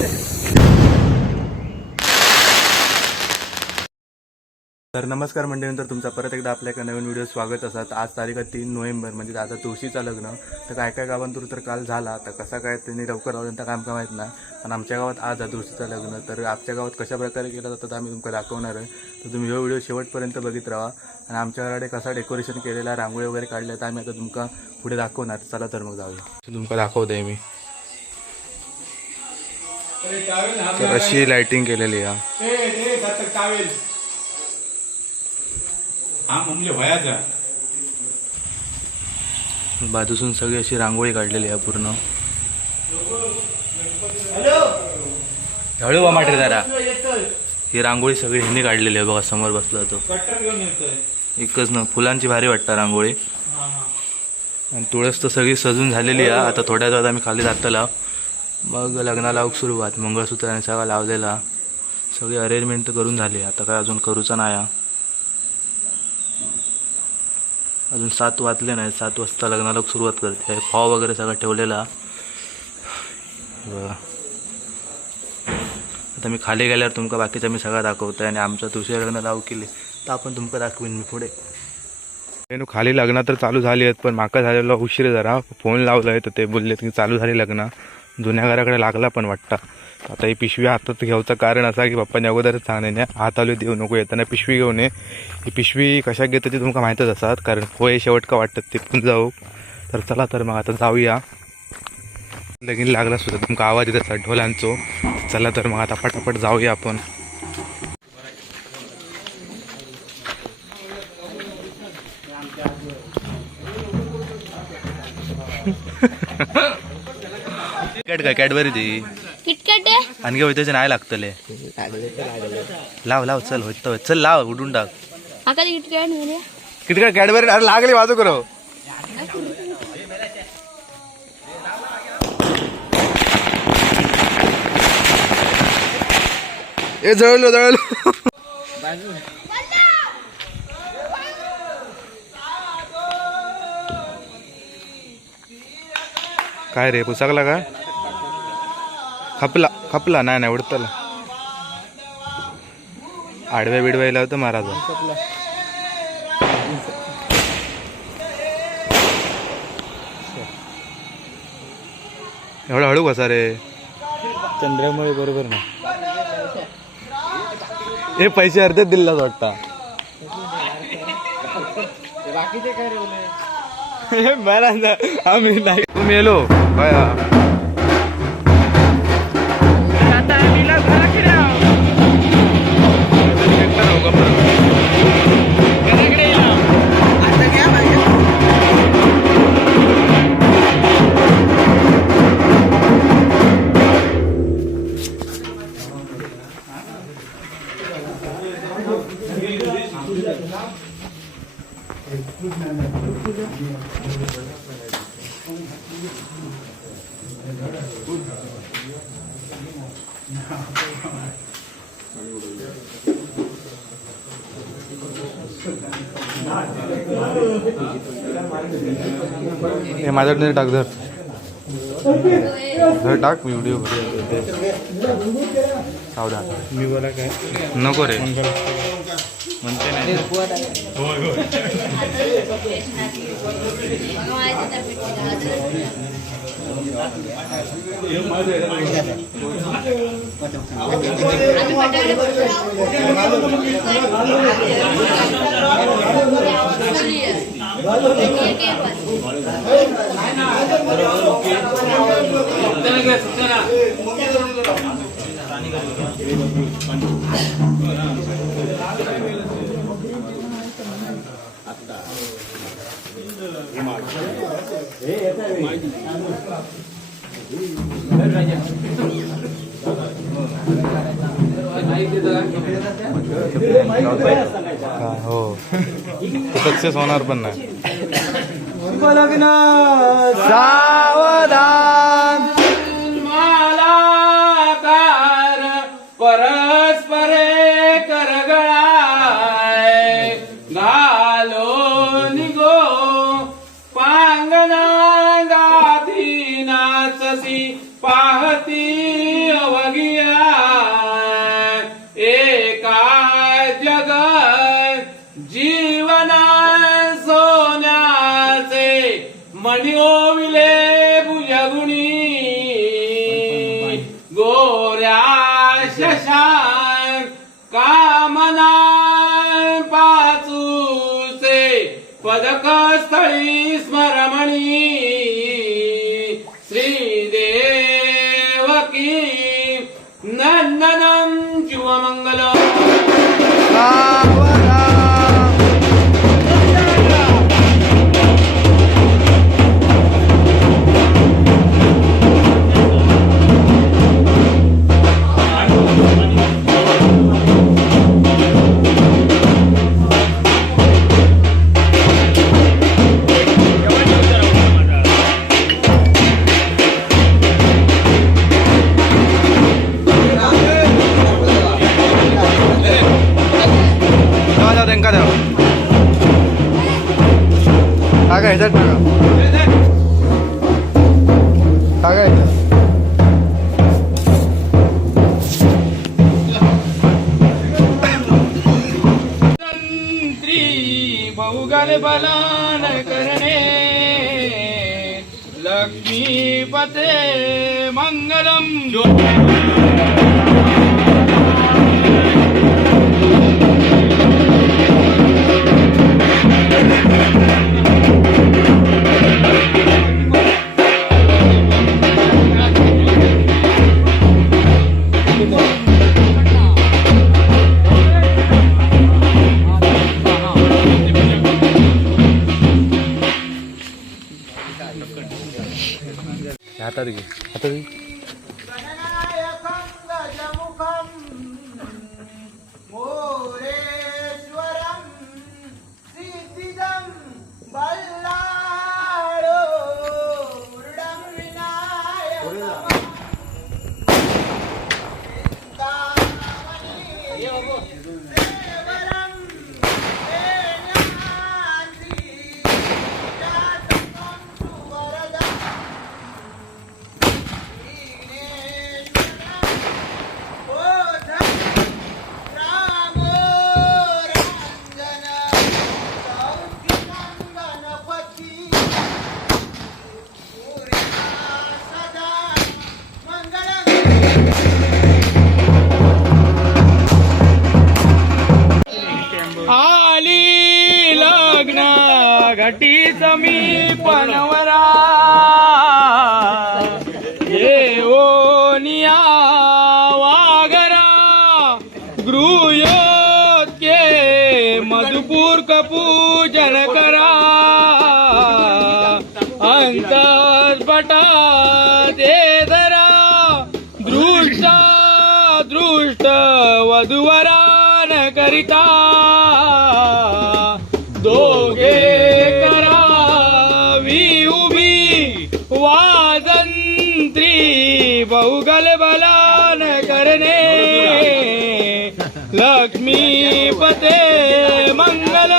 तर नमस्कार मंडळींतर तुमचा परत एकदा आपल्या एका नवीन व्हिडिओ स्वागत असतात। आज तारीख 3 नोव्हेंबर म्हणजे आता तुळशीचं लग्न। तर काय काय गावांतून तर काल झाला, तर कसा काय त्यांनी लवकर लावलं तर काम माहीत नाही, पण आमच्या गावात आज आहे तुळशीचं लग्न। तर आमच्या गावात कशा प्रकारे केलं जातं आम्ही तुमका दाखवणार आहे। तर तुम्ही हा व्हिडिओ शेवटपर्यंत बघित राहा आणि आमच्याकडे कसा डेकोरेशन केलेला, रांगोळी वगैरे काढले तर आम्ही आता तुमका पुढे दाखवणार। चला तर मग जाऊया, तुमका दाखवतोय मी। तर अशी लाइटिंग केलेली आहे। बाजूसून सगळी अशी रांगोळी काढलेली आहे पूर्ण। हळू वामाटे जरा, ही रांगोळी सगळी ह्यांनी काढलेली आहे बघा, समोर बसला तो एकच ना, फुलांची भारी वाटतं रांगोळी। आणि तुळस तर सगळी सजून झालेली आहे। आता थोड्या वेळात आम्ही खाली जातला, मग लग्नाला सुरुवात, मंगळसूत्र आणि सगळा लावलेला, सगळी अरेंजमेंट तर करून झाली। आता काय अजून करूचा नाही, अजून 7 वाजले नाही, 7 वाजता लग्नाला सुरुवात करते। फॉ वगैरे सगळं ठेवलेला। आता मी खाली गेल्यावर तुमका बाकीचं मी सगळं दाखवतोय आणि आमच्या दुसऱ्या लग्न लावू केली तर आपण तुमका दाखवीन मी पुढे। खाली लग्न तर चालू झाली आहेत, पण माका झालेला उशीर जरा, फोन लावलाय तर ते बोलले की चालू झाली लग्न, जुन्या घराकडे लागला पण वाटतं। आता ही पिशवी हातात घ्यायचं कारण असा की पप्पाने अगोदरच सांगणे हात आलो देऊ नको, येताना पिशवी घेऊन ये। ही पिशवी कशा घेतं ते तुमका माहीतच असतात, कारण होय शेवट का वाटतं ते पण जाऊ। तर चला तर मग आता जाऊया, लगीन लागला सुद्धा तुमका आवाज येत असतात ढोलांचो। चला तर मग आता पटापट जाऊया आपण। किटकॅट काय कॅडबरी ती किटकॅट आणखी होय त्याचे नाही लागतले, लाव लाव चल होत चल लाव उडून टाक। किटकॅट कॅडबरी अरे लागले बाजू करो। ए जळलो जळलो काय रे पुसाकला का? खपला खपला नाही नाही उडतला, आडव्या बिडवायला होतं महाराजा। एवढा हळू कसा रे? चंद्रामुळे बरोबर ना, हे पैसे अर्धेच दिला वाटता। बाकीचे काय रे बरा आम्ही नाही तुम्ही येलो बाया। हे माझ्याकडे टाक, धर धर टाक, मी व्हिडिओ सावधान। मी बोला काय नको रे म्हणते नाही। हो सक्सेस होणार पण नाही। लग्न सावधान मला कार परस्परे करगळाय घालो निगो पांगना गाधी नाचसी पाहती अवघी नरकस्थळी स्मरमणी श्रीदेवकी नंदनं शिवमंगलम् त्यांका द्या टाका ह्याच्यात टाका टाका ह्याच्यात तंत्री बहुगल बलान करणे लक्ष्मीपते मंगलम हातात घे हातात घे आली लग्न घटी समीप नवरा येओनिया वागरा गृह्योत्ये मधुपूर्क पूजन करा अंतस्फटा ते धरा दृष्टा दृष्ट वधुवरान करिता दोघे करावी उभी वाजंत्री बहुगल बलान करणे लक्ष्मीपते मंगल